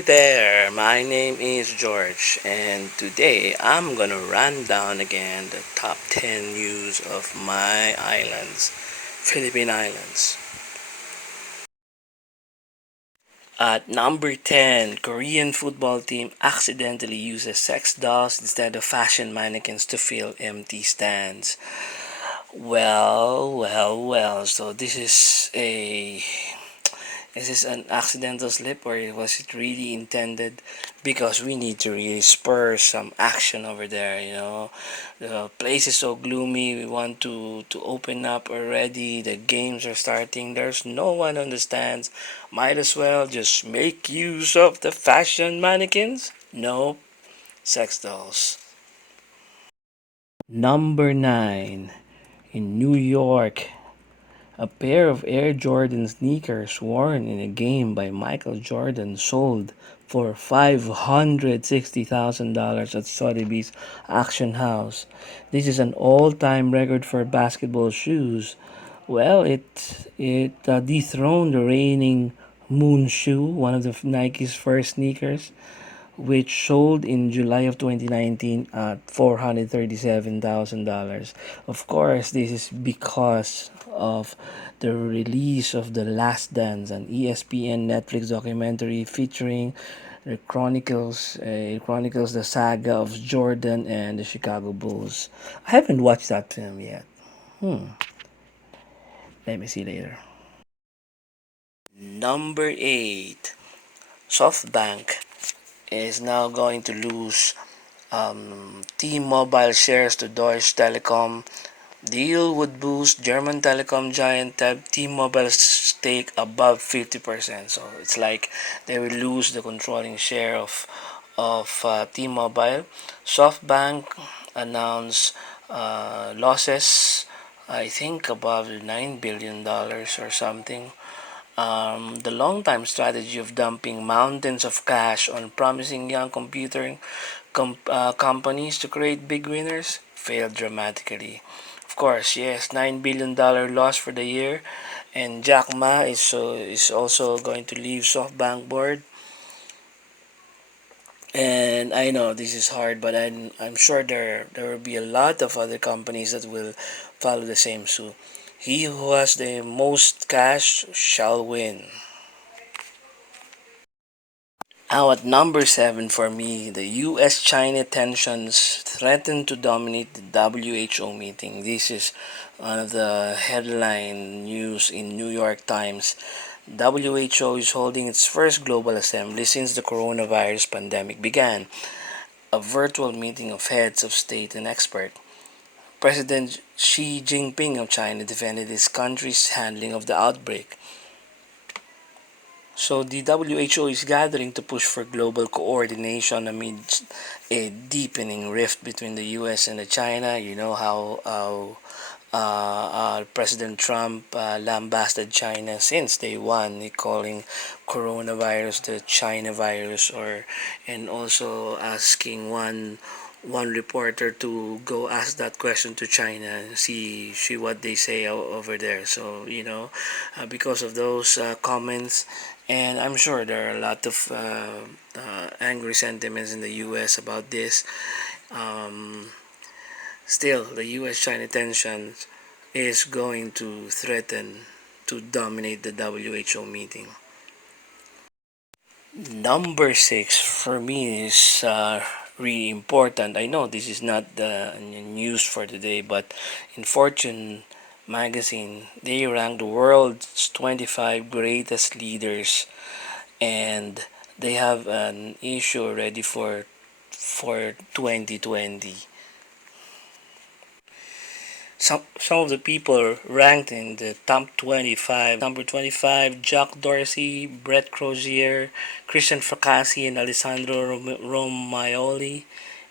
Hi there, my name is George, and today I'm gonna run down again the top 10 news of my islands, Philippine Islands. At number 10, Korean football team accidentally uses sex dolls instead of fashion mannequins to fill empty stands. Well, so is this an accidental slip or was it really intended? Because we need to really spur some action over there, The place is so gloomy. We want to open up already. The games are starting. There's no one on the stands. Might as well just make use of the fashion mannequins. No, sex dolls. Number 9. In New York, a pair of Air Jordan sneakers worn in a game by Michael Jordan sold for $560,000 at Sotheby's Auction House. This is an all-time record for basketball shoes. Well, it dethroned the reigning Moon shoe, one of the Nike's first sneakers, which sold in July of 2019 at $437,000. Of course, this is because of the release of The Last Dance, an ESPN Netflix documentary featuring chronicles the saga of Jordan and the Chicago Bulls. I haven't watched that film yet. Let me see later. Number 8. SoftBank is now going to lose T-Mobile shares to Deutsche Telekom. Deal would boost German telecom giant T-Mobile's stake above 50%. So it's like they will lose the controlling share of T-Mobile. SoftBank announced losses, I think above $9 billion or something. The long-time strategy of dumping mountains of cash on promising young companies to create big winners failed dramatically. Of course, yes, $9 billion loss for the year, and Jack Ma is also going to leave SoftBank board. And I know this is hard, but I'm sure there will be a lot of other companies that will follow the same suit. He who has the most cash shall win. Now at number 7 for me, the US-China tensions threaten to dominate the WHO meeting. This is one of the headline news in New York Times. WHO is holding its first global assembly since the coronavirus pandemic began, a virtual meeting of heads of state and experts. President Xi Jinping of China defended his country's handling of the outbreak. So the WHO is gathering to push for global coordination amid a deepening rift between the US and China. You know how President Trump lambasted China since day one, calling coronavirus the China virus, and also asking one reporter to go ask that question to China and see what they say over there. So because of those comments, and I'm sure there are a lot of angry sentiments in the U.S. about this. Um, Still, the U.S.-China tension is going to threaten to dominate the WHO meeting. Number 6 for me is really important. I know this is not the news for today, but in Fortune magazine, they ranked the world's 25 greatest leaders, and they have an issue already for 2020. Some of the people ranked in the top 25. Number 25, Jack Dorsey, Brett Crozier, Christian Fracassi, and Alessandro Romagnoli.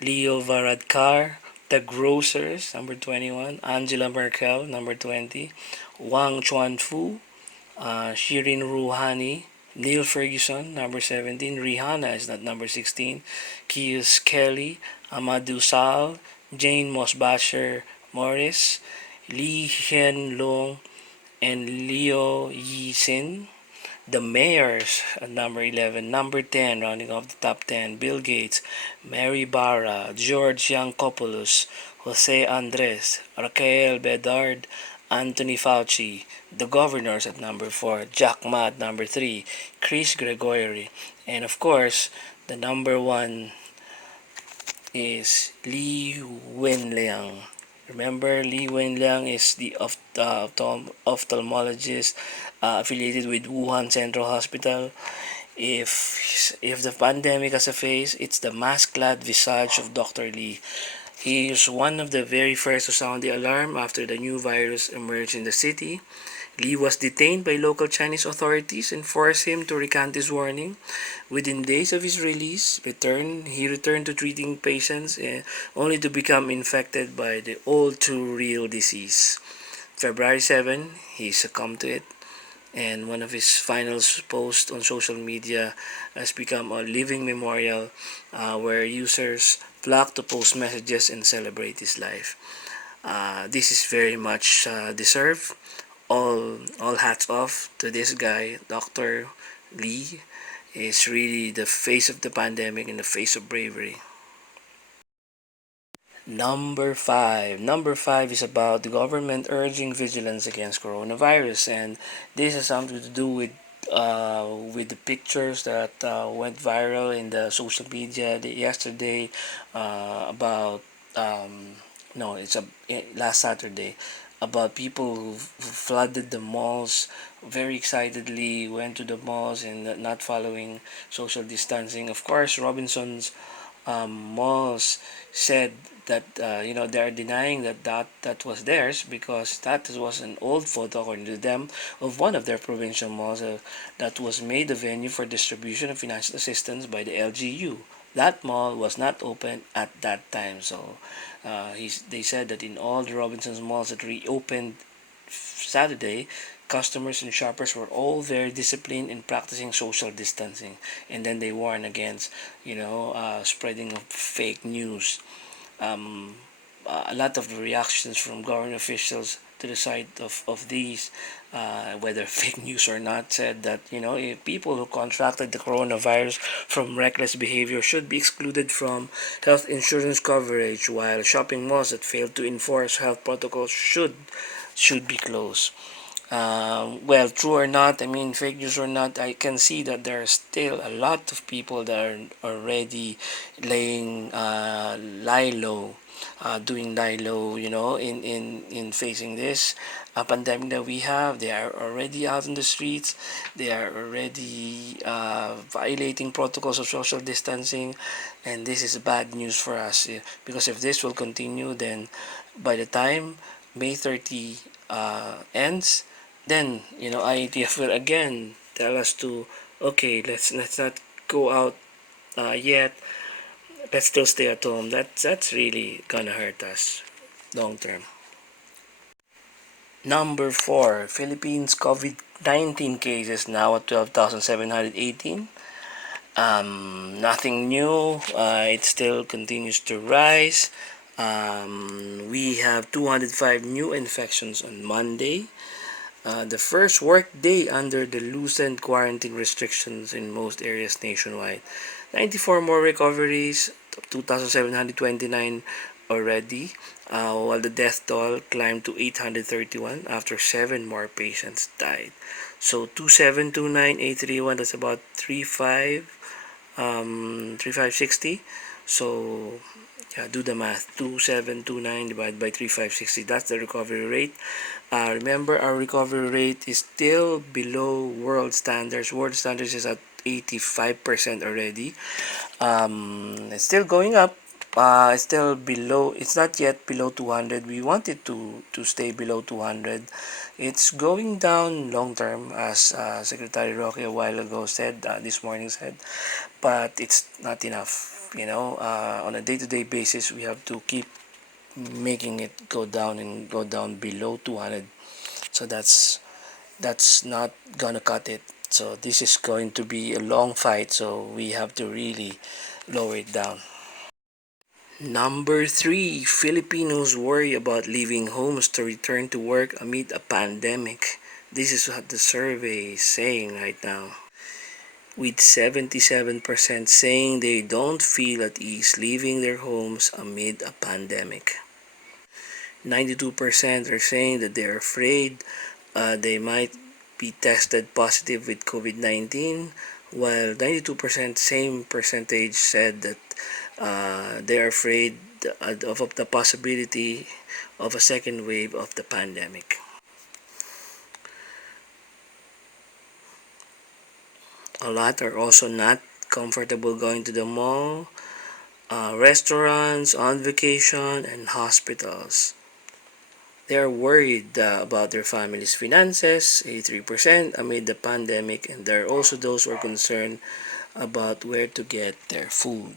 Leo Varadkar, The Grocers, number 21, Angela Merkel, number 20, Wang Chuanfu, Shirin Rouhani, Neil Ferguson, number 17, Rihanna is not number 16, Kius Kelly, Amadou Sal, Jane Mosbacher Morris, Lee Hsien Loong, and Leo Yi Sin. The mayors at number 11. Number 10, rounding off the top 10, Bill Gates, Mary Barra, George Yancopoulos, Jose Andres, Raquel Bedard, Anthony Fauci. The governors at number 4, Jack Ma at number 3, Chris Gregory, and of course, the number 1 is Li Wenliang. Remember, Li Wenliang is the ophthalmologist affiliated with Wuhan Central Hospital. If the pandemic has a face, it's the mask-clad visage of Dr. Li. He is one of the very first to sound the alarm after the new virus emerged in the city. Li was detained by local Chinese authorities and forced him to recant his warning. Within days of his release, he returned to treating patients only to become infected by the all too real disease. February 7, he succumbed to it, and one of his final posts on social media has become a living memorial where users flock to post messages and celebrate his life. This is very much deserved. All hats off to this guy, Dr. Lee is really the face of the pandemic and the face of bravery. Number five. Number five is about the government urging vigilance against coronavirus, and this has something to do with the pictures that went viral in the social media yesterday about no, it's last Saturday about people who flooded the malls very excitedly, went to the malls and not following social distancing. Of course, Robinson's malls said that they are denying that was theirs because that was an old photo according to them of one of their provincial malls that was made a venue for distribution of financial assistance by the LGU. That mall was not open at that time, so they said that in all the Robinsons malls that reopened Saturday, customers and shoppers were all very disciplined in practicing social distancing, and then they warn against spreading of fake news. um, a lot of the reactions from government officials to the side of these, whether fake news or not, said that if people who contracted the coronavirus from reckless behavior should be excluded from health insurance coverage, while shopping malls that failed to enforce health protocols should be closed. Well, true or not, I mean, fake news or not, I can see that there are still a lot of people that are already lie low, doing lie low, in facing this pandemic that we have. They are already out in the streets. They are already violating protocols of social distancing, and this is bad news for us because if this will continue, then by the time May 30 ends, then IATF will again tell us to okay, let's not go out yet. Let's still stay at home. That's really gonna hurt us long term. Number 4, Philippines COVID-19 cases now at 12,718. Nothing new. It still continues to rise. We have 205 new infections on Monday. The first work day under the loosened quarantine restrictions in most areas nationwide. 94 more recoveries, 2,729 already, while the death toll climbed to 831 after 7 more patients died. So 2729831, that's about 3560. So yeah, do the math. 2729 divided by 3560. That's the recovery rate. Remember, our recovery rate is still below world standards. World standards is at 85% already. It's still going up. It's still below. It's not yet below 200. We want it to stay below 200. It's going down long term, as Secretary Roque a while ago said. This morning said, but it's not enough. On a day-to-day basis, we have to keep making it go down and go down below 200. So that's not gonna cut it. So this is going to be a long fight, so we have to really lower it down. Number 3, Filipinos worry about leaving homes to return to work amid a pandemic. This is what the survey is saying right now, with 77% saying they don't feel at ease leaving their homes amid a pandemic. 92% are saying that they're afraid they might be tested positive with COVID-19, while 92%, same percentage, said that they're afraid of the possibility of a second wave of the pandemic. A lot are also not comfortable going to the mall, restaurants, on vacation, and hospitals. They are worried about their family's finances, 83%, amid the pandemic, and there are also those who are concerned about where to get their food.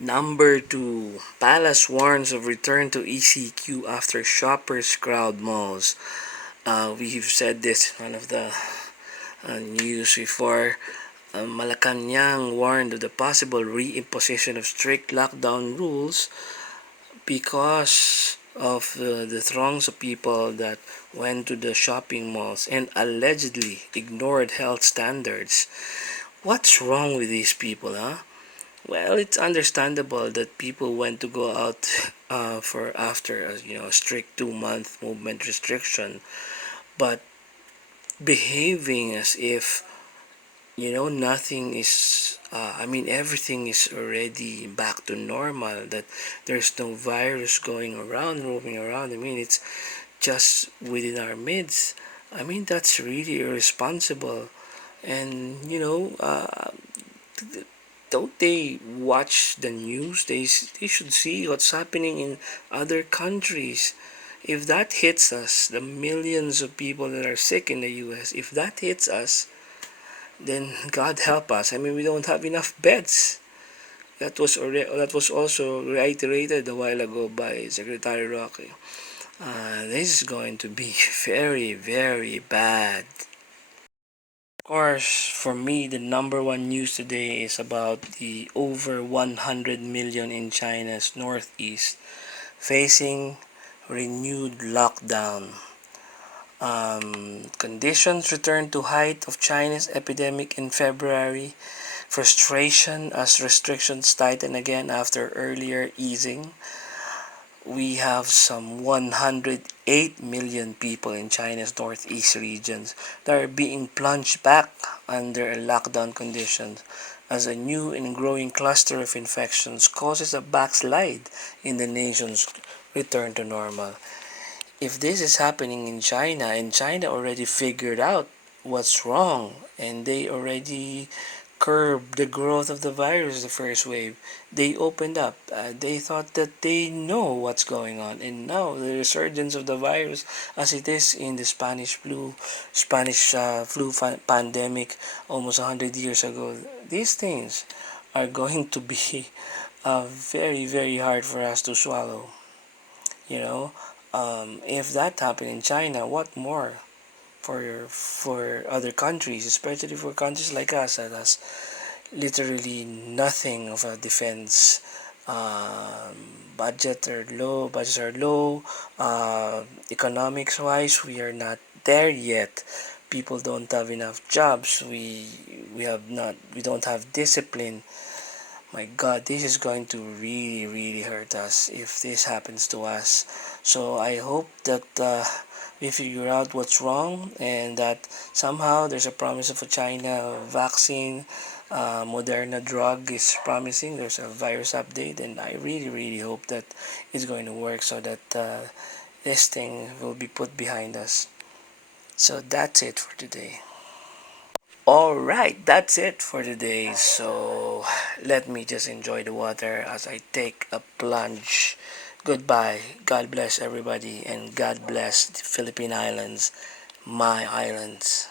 Number 2, Palace warns of return to ECQ after shoppers crowd malls. We've said this in one of the news before. Malacanang warned of the possible reimposition of strict lockdown rules because of the throngs of people that went to the shopping malls and allegedly ignored health standards. What's wrong with these people, huh? Well, it's understandable that people went to go out for after a strict 2 month movement restriction, but behaving as if nothing is everything is already back to normal, that there's no virus going around, roaming around. It's just within our midst. That's really irresponsible. And don't they watch the news? They should see what's happening in other countries. If that hits us, the millions of people that are sick in the US, if that hits us, then God help us. We don't have enough beds. That was also reiterated a while ago by Secretary Roque. This is going to be very, very bad. Of course, for me, the number one news today is about the over 100 million in China's northeast facing renewed lockdown. Conditions returned to height of China's epidemic in February. Frustration as restrictions tighten again after earlier easing. We have some 108 million people in China's northeast regions that are being plunged back under lockdown conditions as a new and growing cluster of infections causes a backslide in the nation's return to normal. If this is happening in China, and China already figured out what's wrong, and they already curbed the growth of the virus the first wave, they opened up. They thought that they know what's going on, and now the resurgence of the virus, as it is in the Spanish flu pandemic almost 100 years ago, these things are going to be very, very hard for us to swallow. You know, if that happened in China, what more for other countries, especially for countries like us that has literally nothing of a defense. Budgets are low. Economics wise, we are not there yet. People don't have enough jobs. We don't have discipline. My God, this is going to really, really hurt us if this happens to us. So I hope that we figure out what's wrong, and that somehow there's a promise of a China vaccine. Moderna drug is promising. There's a virus update, and I really, really hope that it's going to work so that this thing will be put behind us. So that's it for today. Alright, that's it for today. So let me just enjoy the water as I take a plunge. Goodbye. God bless everybody, and God bless the Philippine Islands, my islands.